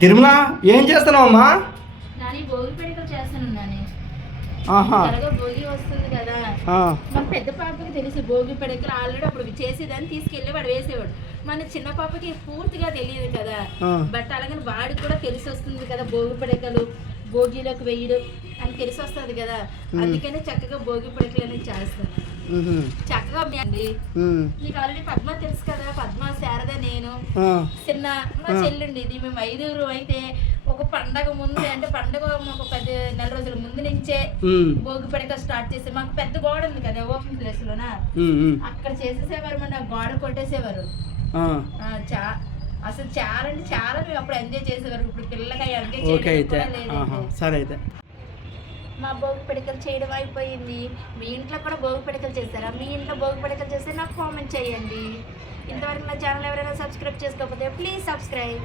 తిరుమల ఏం చేస్తున్నావమ్మా? నాని భోగి పిడకలు చేస్తాను నాని. ఆహా, త్వరగా భోగి వస్తుంది కదా. మన పెద్ద పాపకి తెలిసి భోగి పిడకలు ఆల్రెడీ అప్పుడు చేసేదాన్ని తీసుకెళ్ళి వాడు వేసేవాడు. మన చిన్న పాపకి పూర్తిగా తెలియదు కదా. బట్ అలాగని వాడికి కూడా తెలిసి వస్తుంది కదా భోగి పిడకలు భోగిలోకి వేయడం అని తెలిసి వస్తుంది కదా. అందుకని చక్కగా భోగి పిడకలు అనేది చేస్తాను. చక్కగా అండి. నీకు ఆల్రెడీ పద్మ తెలుసు కదా. పద్మ, శారద, నేను, చిన్న మా చెల్లుండి. ఇది మేము 5 అయితే ఒక పండగ ముందు అంటే పండగ మాకు 10 నెల రోజుల ముందు నుంచే భోగి పిడక స్టార్ట్ చేసే. మాకు పెద్ద గోడ ఉంది కదా ఓపెన్ ప్లేస్ లోన, అక్కడ చేసేసేవారు. మన గోడ కొట్టేసేవారు. అసలు చాలా అంటే చాలా మేము అప్పుడు ఎంజాయ్ చేసేవారు. ఇప్పుడు పిల్లలకి ఎంజాయ్ చేయలేదు. మా భోగి పిడకలు చేయడం అయిపోయింది. మీ ఇంట్లో కూడా భోగి పిడకలు చేస్తారా? మీ ఇంట్లో భోగి పిడకలు చేస్తే నాకు కామెంట్ చేయండి. ఇంతవరకు నా ఛానల్ ఎవరైనా సబ్స్క్రైబ్ చేసుకోకపోతే ప్లీజ్ సబ్స్క్రైబ్.